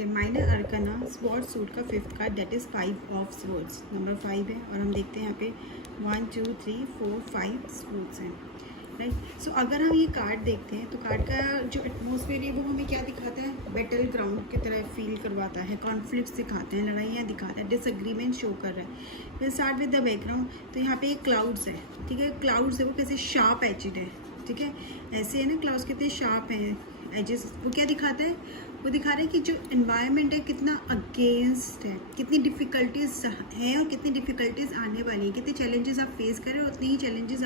Okay, minor arcana sword suit का 5th card that is 5 of swords, number 5 है। और हम देखते हैं यहाँ पे 1 2 3 4 5 स्वॉर्ड्स हैं, राइट। सो अगर हम ये कार्ड देखते हैं तो कार्ड का जो एटमॉस्फेयर है वो हमें क्या दिखाता है, बैटल ग्राउंड की तरह फील करवाता है, कॉन्फ्लिक्ट्स दिखाते हैं, लड़ाइयाँ दिखाता है, डिसएग्रीमेंट शो कर रहा है। फिर स्टार्ट विद द बैकग्राउंड, तो यहाँ पे एक क्लाउड्स है, ठीक है। क्लाउड्स है वो कैसे शार्प एजेड है, ठीक है, ऐसे है ना, क्लाउड्स कितने शार्प हैं एजेस। वो क्या दिखाता है, वो दिखा रहा है कि जो एनवायरनमेंट है कितना अगेंस्ट है, कितनी डिफ़िकल्टीज हैं और कितनी डिफ़िकल्टीज आने वाली हैं, कितने चैलेंजेस आप फेस करें उतने ही चैलेंजेस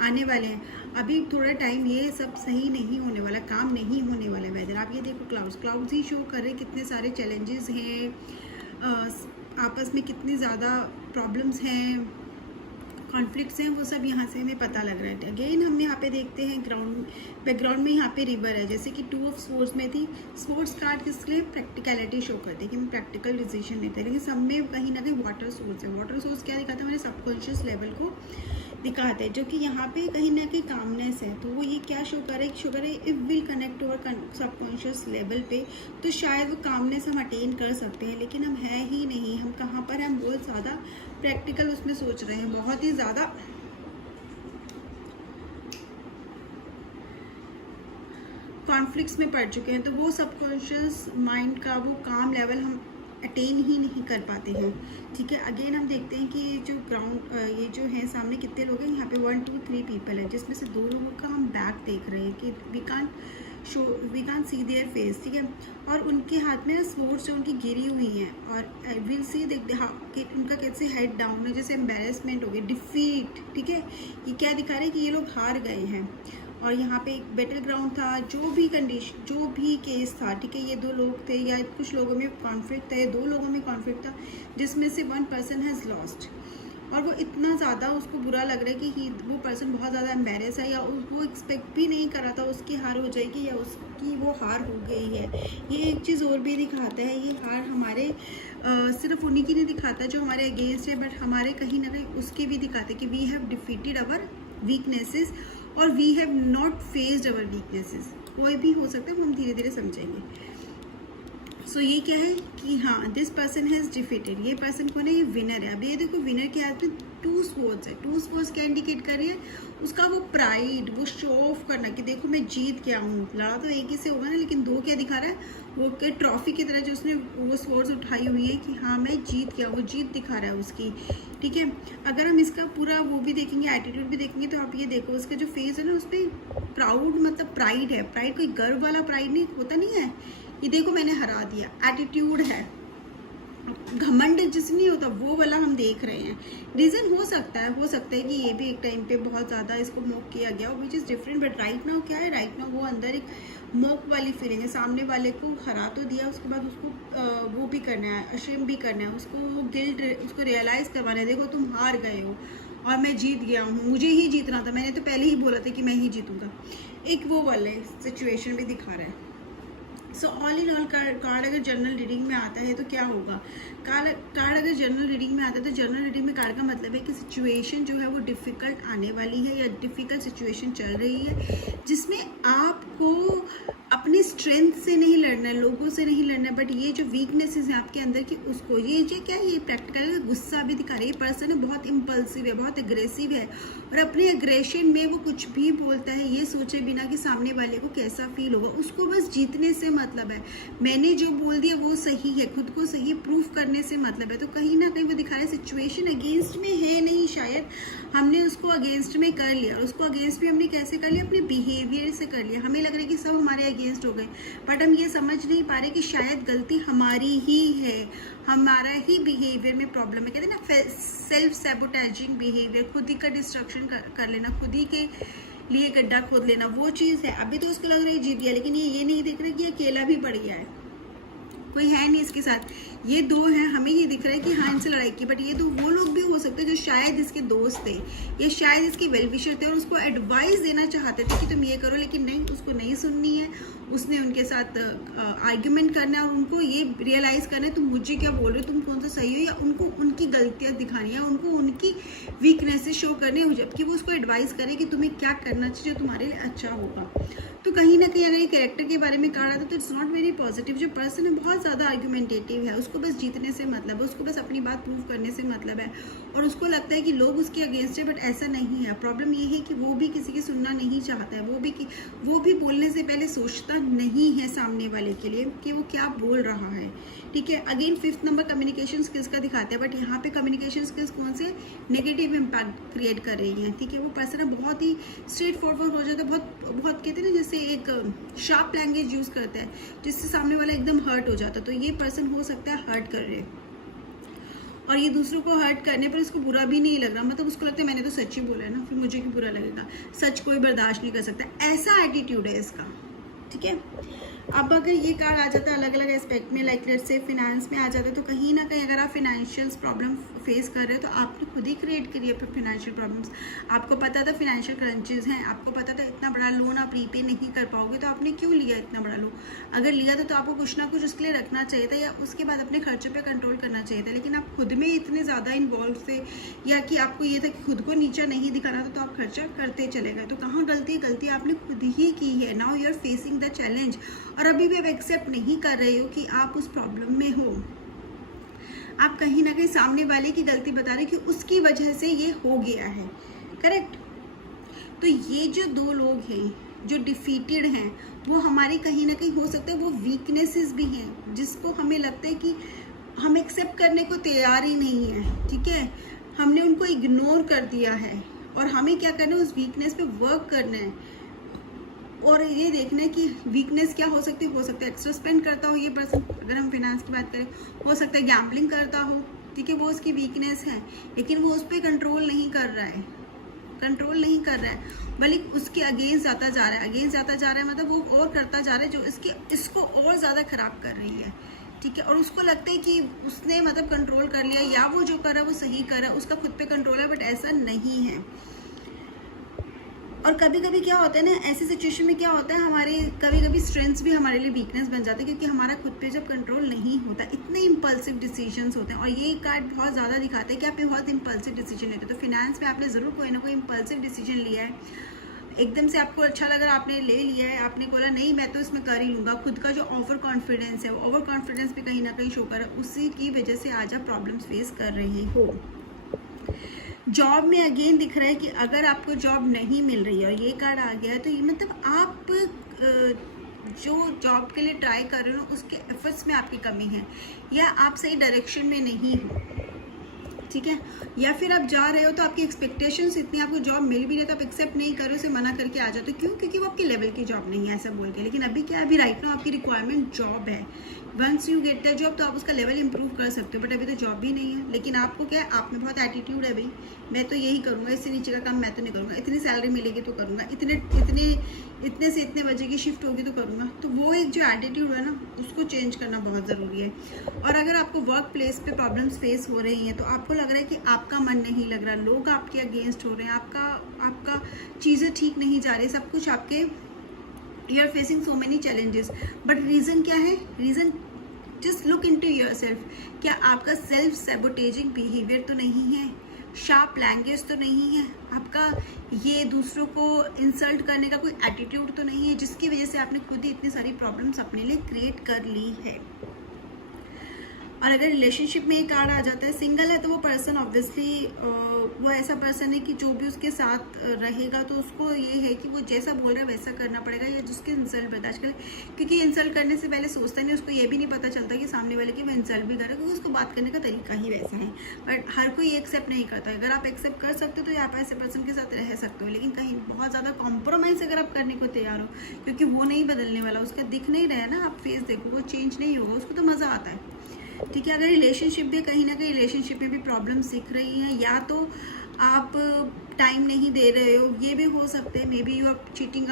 आने वाले हैं। अभी थोड़ा टाइम ये सब सही नहीं होने वाला, काम नहीं होने वाला वेदर। आप ये देखो क्लाउड्स ही शो कर रहे हैं कितने सारे चैलेंजेस हैं, आपस में कितनी ज़्यादा प्रॉब्लम्स हैं, कॉन्फ्लिक्ट्स हैं, वो सब यहाँ से हमें पता लग रहा है। अगेन हम यहाँ पे देखते हैं बैकग्राउंड में यहाँ पे रिवर है, जैसे कि 2 ऑफ स्वॉर्ड्स में थी। स्वॉर्ड्स कार्ड किसके लिए, प्रैक्टिकलिटी शो करते हैं कि हम प्रैक्टिकल डिसीजन लेते हैं, लेकिन सब में कहीं ना कहीं वाटर सोर्स है। वाटर सोर्स क्या दिखाता है, हमारे सबकॉन्शियस लेवल को दिखाते हैं, जो कि यहाँ पे कहीं ना कहीं कामनेस है। तो वो ये क्या शो करे, if will connect over subconscious level पे, तो शायद वो कामनेस हम अटेन कर सकते हैं, लेकिन हम है ही नहीं। हम कहाँ पर, हम बहुत ज़्यादा प्रैक्टिकल उसमें सोच रहे हैं, बहुत ही ज़्यादा कॉन्फ्लिक्ट्स में पड़ चुके हैं। तो वो सबकॉन्शियस माइंड का वो काम लेवल हम अटेन ही नहीं कर पाते हैं, ठीक है। अगेन हम देखते हैं कि जो ये जो है सामने कितने लोग हैं, यहाँ पे 1 2 3 पीपल है, जिसमें से 2 लोगों का हम बैक देख रहे हैं कि we can't see their face, ठीक है। और उनके हाथ में स्वॉर्ड्स जो उनकी गिरी हुई हैं, और विल सी कि उनका कैसे हेड डाउन है, जैसे एम्बेरसमेंट हो गई, डिफीट, ठीक है। ये क्या दिखा रहे हैं कि ये लोग हार गए हैं। और यहाँ पे एक बैटल ग्राउंड था, जो भी कंडीशन, जो भी केस था, ठीक है। ये 2 लोग थे या कुछ लोगों में कॉन्फ्लिक्ट था, ये 2 लोगों में कॉन्फ्लिक्ट था, जिसमें से 1 पर्सन हैज़ लॉस्ट। और वो इतना ज़्यादा उसको बुरा लग रहा है कि वो पर्सन बहुत ज़्यादा एम्बेरस है, या वो एक्सपेक्ट भी नहीं कर रहा था उसकी हार हो जाएगी या उसकी वो हार हो गई है। ये एक चीज़ और भी दिखाता है, ये हार हमारे सिर्फ उन्हीं की नहीं दिखाता जो हमारे अगेंस्ट है, बट हमारे कहीं ना कहीं उसके भी दिखाते कि we have defeated our weaknesses और we have not faced our weaknesses. कोई भी हो सकता है, हम धीरे धीरे समझेंगे। सो ये क्या है कि हाँ, दिस पर्सन हैज़ डिफीटेड, ये पर्सन कौन है, ये विनर है। अब ये देखो विनर के हाथ में 2 स्वॉर्ड्स है। 2 स्वॉर्ड्स क्या इंडिकेट कर रही है, उसका वो प्राइड, वो शो ऑफ करना कि देखो मैं जीत गया हूँ। लड़ा तो एक ही से होगा ना, लेकिन 2 क्या दिखा रहा है, वो के ट्रॉफी की तरह जो उसने वो स्वॉर्ड्स उठाई हुई है कि हाँ मैं जीत गया, वो जीत दिखा रहा है उसकी, ठीक है। अगर हम इसका पूरा वो भी देखेंगे, एटीट्यूड भी देखेंगे, तो आप ये देखो उसका जो फेस है ना, उस पर प्राउड, मतलब प्राइड है। प्राइड कोई गर्व वाला प्राइड नहीं होता, नहीं है। ये देखो मैंने हरा दिया, एटीट्यूड है, घमंड जिस नहीं होता वो वाला हम देख रहे हैं। रीज़न हो सकता है कि ये भी एक टाइम पे बहुत ज़्यादा इसको मोक किया गया, which is different. But right now क्या है, राइट नाउ वो अंदर एक मोक वाली फीलिंग है। सामने वाले को हरा तो दिया, उसके बाद उसको वो भी करना है, अशेम भी करना है, उसको गिल्ट, उसको रियलाइज़ करवाना है, देखो तुम हार गए हो और मैं जीत गया हूँ, मुझे ही जीतना था, मैंने तो पहले ही बोला था कि मैं ही जीतूँगा। एक वो वाले सिचुएशन भी दिखा रहा है। So all in all card अगर जनरल रीडिंग में आता है तो क्या होगा, कार्ड अगर जनरल रीडिंग में आता है तो जनरल रीडिंग में कार्ड का मतलब है कि सिचुएशन जो है वो डिफ़िकल्ट आने वाली है, या डिफ़िकल्ट सिचुएशन चल रही है, जिसमें आपको अपनी स्ट्रेंथ से नहीं लड़ना है, लोगों से नहीं लड़ना है, बट ये जो वीकनेसेस हैं आपके अंदर की उसको, ये जो क्या है, ये प्रैक्टिकल गुस्सा भी दिखा रही है। पर्सन है बहुत इम्पल्सिव है, बहुत एग्रेसिव है, और अपने एग्रेशन में वो कुछ भी बोलता है ये सोचे बिना कि सामने वाले को कैसा फील होगा। उसको बस जीतने से मतलब है, मैंने जो बोल दिया वो सही है, खुद को सही प्रूफ करने से मतलब है। तो कहीं ना कहीं वो दिखा रहा है सिचुएशन अगेंस्ट में है नहीं, शायद हमने उसको अगेंस्ट में कर लिया। उसको अगेंस्ट में हमने कैसे कर लिया, अपने बिहेवियर से कर लिया। हमें लग रहा है कि सब हमारे अगेंस्ट हो गए, बट हम ये समझ नहीं पा रहे कि शायद गलती हमारी ही है, हमारा ही बिहेवियर में प्रॉब्लम है। कहते हैं ना सेल्फ सैबोटेजिंग बिहेवियर, खुद ही का डिस्ट्रक्शन कर लेना, खुद ही के लिए गड्ढा खोद लेना, वो चीज़ है। अभी तो उसको लग रहा है जीत गया, लेकिन ये नहीं देख रहा कि अकेला भी पड़ गया है, कोई है नहीं इसके साथ। ये 2 हैं, हमें ये दिख रहा है कि हाँ इनसे लड़ाई की, बट ये 2 वो लोग भी हो सकते हैं जो शायद इसके दोस्त थे या शायद इसके वेल विशर थे और उसको एडवाइस देना चाहते थे कि तुम ये करो, लेकिन नहीं, उसको नहीं सुननी है। उसने उनके साथ आर्ग्यूमेंट करना है और उनको ये रियलाइज़ करना है तुम मुझे क्या बोल रहे हो, तुम कौन सा सही हो, या उनको उनकी गलतियाँ दिखानी है, उनको उनकी वीकनेसेस शो करनी है, जबकि वो उसको एडवाइस करे कि तुम्हें क्या करना चाहिए जो तुम्हारे लिए अच्छा होगा। तो कहीं ना कहीं अगर ये कैरेक्टर के बारे में कहा रहा था तो इट्स नॉट वेरी पॉजिटिव। जो पर्सन है बहुत ज़्यादा आर्गुमेंटेटिव है, उसको बस जीतने से मतलब है, उसको बस अपनी बात प्रूव करने से मतलब है, और उसको लगता है कि लोग उसके अगेंस्ट है, बट ऐसा नहीं है। प्रॉब्लम ये है कि वो भी किसी की सुनना नहीं चाहता है, वो भी बोलने से पहले सोचता नहीं है सामने वाले के लिए कि वो क्या बोल रहा है, ठीक है। Again 5th number communication skills का दिखाते हैं, बट यहाँ पे कम्युनिकेशन स्किल्स कौन से नेगेटिव इम्पैक्ट क्रिएट कर रही हैं, ठीक है। वो पर्सन बहुत ही स्ट्रेट फॉरवर्ड हो जाता है, बहुत कहते हैं ना जैसे एक शार्प लैंग्वेज यूज़ करता है जिससे सामने वाला एकदम हर्ट हो जाता है। तो ये पर्सन हो सकता है हर्ट कर रहे, और ये दूसरों को हर्ट करने पर इसको बुरा भी नहीं लग रहा, मतलब उसको लगता है मैंने तो सच ही बोला है ना, फिर मुझे क्यों बुरा लगेगा, सच कोई बर्दाश्त नहीं कर सकता, ऐसा एटीट्यूड है इसका, ठीक है। अब अगर ये कार्ड आ जाता है अलग अलग एस्पेक्ट में, लाइक लेट्स से फिनेंस में आ जाता है, तो कहीं ना कहीं अगर आप फाइनेंशियल प्रॉब्लम फेस कर रहे हो तो आपने खुद ही क्रिएट करी है फाइनेंशियल प्रॉब्लम्स। आपको पता था फाइनेंशियल क्रंचेस हैं, आपको पता था इतना बड़ा लोन आप रीपे नहीं कर पाओगे, तो आपने क्यों लिया इतना बड़ा लोन? अगर लिया था तो आपको कुछ ना कुछ उसके लिए रखना चाहिए था, या उसके बाद अपने खर्चे पे कंट्रोल करना चाहिए था, लेकिन आप खुद में इतने ज़्यादा इन्वॉल्व थे, या कि आपको ये था कि खुद को नीचा नहीं दिखाना था, तो आप खर्चा करते चले गए। तो कहाँ गलती आपने खुद ही की है। Now you are facing the challenge, और अभी भी आप एक्सेप्ट नहीं कर रहे हो कि आप उस प्रॉब्लम में हो। आप कहीं ना कहीं सामने वाले की गलती बता रहे कि उसकी वजह से ये हो गया है, करेक्ट। तो ये जो दो लोग हैं जो डिफीटेड हैं, वो हमारे कहीं ना कहीं हो सकता है वो वीकनेसेस भी हैं, जिसको हमें लगता है कि हम एक्सेप्ट करने को तैयार ही नहीं है, ठीक है। हमने उनको इग्नोर कर दिया है, और हमें क्या करना है, उस वीकनेस पे वर्क करना है, और ये देखना है कि वीकनेस क्या हो सकती है एक्स्ट्रा स्पेंड करता हो ये पर्सन, अगर हम फाइनेंस की बात करें, हो सकता है गैम्बलिंग करता हो, ठीक है, वो उसकी वीकनेस है, लेकिन वो उस पर कंट्रोल नहीं कर रहा है, बल्कि उसके अगेंस्ट जाता जा रहा है, मतलब वो और करता जा रहा है जो इसको और ज़्यादा खराब कर रही है, ठीक है। और उसको लगता है कि उसने मतलब कंट्रोल कर लिया, या वो जो कर रहा है वो सही कर रहा है, उसका खुद पे कंट्रोल है, बट ऐसा नहीं है। और कभी कभी क्या होता है ना, ऐसी सिचुएशन में क्या होता है, हमारे कभी कभी स्ट्रेंथ्स भी हमारे लिए वीकनेस बन जाते हैं, क्योंकि हमारा खुद पे जब कंट्रोल नहीं होता, इतने इम्पल्सिव डिसीजंस होते हैं। और ये कार्ड बहुत ज़्यादा दिखाते हैं कि आप बहुत इम्पल्सिव डिसीजन लेते हो। तो फिनेंस में आपने ज़रूर कोई ना कोई इम्पल्सिव डिसीजन लिया है, एकदम से आपको अच्छा लग रहा, आपने ले लिया है, आपने बोला नहीं मैं तो इसमें कर ही लूँगा। खुद का जो ओवर कॉन्फिडेंस है, वो ओवर कॉन्फिडेंस भी कहीं ना कहीं शो कर, उसी की वजह से आज आप प्रॉब्लम्स फेस कर रहे हो। जॉब में अगेन दिख रहा है कि अगर आपको जॉब नहीं मिल रही है और ये कार्ड आ गया है, तो ये मतलब आप जो जॉब के लिए ट्राई कर रहे हो उसके एफर्ट्स में आपकी कमी है, या आप सही डायरेक्शन में नहीं हो, ठीक है। या फिर आप जा रहे हो तो आपकी एक्सपेक्टेशंस इतनी, आपको जॉब मिल भी रही है तो आप एक्सेप्ट नहीं करो, उसे मना करके आ जाते हो। क्यों? क्योंकि वो आपके लेवल की जॉब नहीं है ऐसा बोल के। लेकिन अभी क्या है, अभी राइट नाउ आपकी रिक्वायरमेंट जॉब है। Once you get the job तो आप उसका लेवल इंप्रूव कर सकते हो, बट अभी तो जॉब भी नहीं है। लेकिन आपको क्या है, आप में बहुत एटीट्यूड है, भाई मैं तो यही करूँगा, इससे नीचे का काम मैं तो नहीं करूँगा, इतनी सैलरी मिलेगी तो करूँगा, इतने से इतने बजे की शिफ्ट होगी तो करूँगा। तो वो एक जो एटीट्यूड है ना, उसको चेंज करना बहुत ज़रूरी है। और अगर आपको वर्क प्लेस पे प्रॉब्लम्स फेस हो रही हैं, तो आपको लग रहा है कि आपका मन नहीं लग रहा, लोग आपके अगेंस्ट हो रहे हैं, आपका चीज़ें ठीक नहीं जा रही, सब कुछ आपके, you are facing so many challenges, but reason क्या है? Reason just look into yourself. क्या आपका सेल्फ सैबोटेजिंग बिहेवियर तो नहीं है, शार्प लैंग्वेज तो नहीं है, आपका ये दूसरों को इंसल्ट करने का कोई एटीट्यूड तो नहीं है, जिसकी वजह से आपने खुद ही इतनी सारी प्रॉब्लम्स अपने लिए क्रिएट कर ली है। और अगर रिलेशनशिप में एक कार्ड आ जाता है, सिंगल है, तो वो पर्सन ऑब्वियसली वो ऐसा पर्सन है कि जो भी उसके साथ रहेगा तो उसको ये है कि वो जैसा बोल रहा है वैसा करना पड़ेगा, या जिसके इंसल्ट बर्दाश्त करे। क्योंकि इंसल्ट करने से पहले सोचता नहीं, उसको ये भी नहीं पता चलता कि सामने वाले की वो इंसल्ट भी करे, क्योंकि उसको बात करने का तरीका ही वैसा है। बट हर कोई एक्सेप्ट नहीं करता। अगर आप एक्सेप्ट कर सकते हो तो आप ऐसे पर्सन के साथ रह सकते हो, लेकिन कहीं बहुत ज़्यादा कॉम्प्रोमाइज़ अगर आप करने को तैयार हो, क्योंकि वो नहीं बदलने वाला, उसका दिख नहीं रहा है ना, आप फेस देखो, वो चेंज नहीं होगा, उसको तो मज़ा आता है, ठीक है। अगर रिलेशनशिप भी कहीं ना कहीं रिलेशनशिप में भी प्रॉब्लम्स दिख रही हैं, या तो आप टाइम नहीं दे रहे हो, ये भी हो सकते हैं। Maybe you are cheating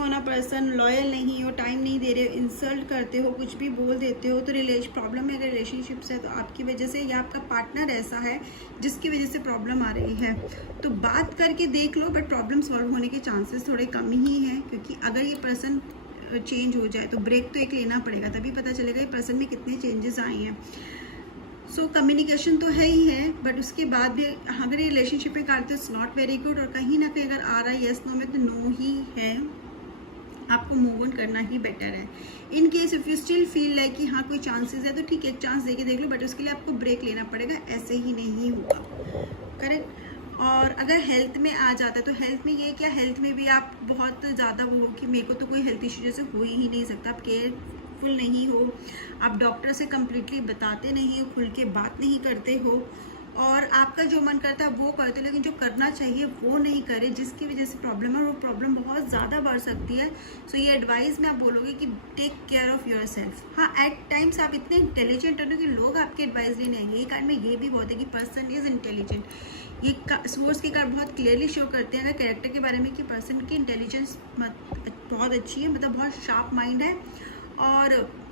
on a person, loyal नहीं हो, टाइम नहीं दे रहे हो, इंसल्ट करते हो, कुछ भी बोल देते हो, तो प्रॉब्लम है। अगर रिलेशनशिप्स है तो आपकी वजह से, या आपका पार्टनर ऐसा है जिसकी वजह से प्रॉब्लम आ रही है, तो बात करके देख लो। बट प्रॉब्लम सॉल्व होने के चांसेस थोड़े कम ही हैं, क्योंकि अगर ये पर्सन चेंज हो जाए तो ब्रेक तो एक लेना पड़ेगा, तभी पता चलेगा ये पर्सन में कितने चेंजेस आए हैं। सो कम्युनिकेशन तो है ही है, बट उसके बाद भी अगर ये रिलेशनशिप में करते हो इट्स नॉट वेरी गुड। और कहीं ना कहीं अगर आ रहा है येस नो में, तो नो ही है। आपको मूव ऑन करना ही बेटर है। In case if you still feel like कि हाँ कोई चांसेस है तो ठीक है, एक चांस दे के देख लो, बट उसके लिए आपको ब्रेक लेना पड़ेगा, ऐसे ही नहीं होगा। करेक्ट। और अगर हेल्थ में आ जाता है तो हेल्थ में ये क्या, हेल्थ में भी आप बहुत ज़्यादा वो हो कि मेरे को तो कोई हेल्थ इशू जैसे हो ही नहीं सकता, आप केयरफुल नहीं हो, आप डॉक्टर से कम्प्लीटली बताते नहीं हो, खुल के बात नहीं करते हो, और आपका जो मन करता है वो करते हो, लेकिन जो करना चाहिए वो नहीं करे, जिसकी वजह से प्रॉब्लम है, वो प्रॉब्लम बहुत ज़्यादा बढ़ सकती है। सो ये एडवाइस में आप बोलोगे कि take care of yourself. हाँ, एट टाइम्स आप इतने इंटेलिजेंट हो कि लोग आपके एडवाइस लेने आएंगे। ये कार्ड में ये भी बहुत है कि पर्सन इज़ इंटेलिजेंट। ये सोर्स के कार्ड बहुत क्लियरली शो करते हैं अगर कैरेक्टर के बारे में कि पर्सन की इंटेलिजेंस बहुत अच्छी है, मतलब बहुत शार्प माइंड है, और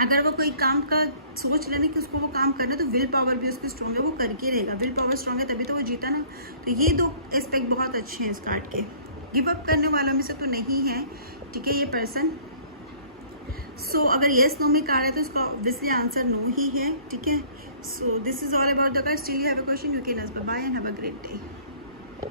अगर वो कोई काम का सोच लेने कि उसको वो काम करना, तो विल पावर भी उसकी स्ट्रॉन्ग है, वो करके रहेगा। विल पावर स्ट्रॉन्ग है तभी तो वो जीता ना। तो ये दो एस्पेक्ट बहुत अच्छे हैं इस कार्ड के। गिव अप करने वालों में से तो नहीं है, ठीक है, ये पर्सन। सो अगर येस नो में कार्ड है तो उसका ऑब्वियसली आंसर नो ही है, ठीक है। So this is all about the card. Still you have a question, you can ask. Bye and have a great day.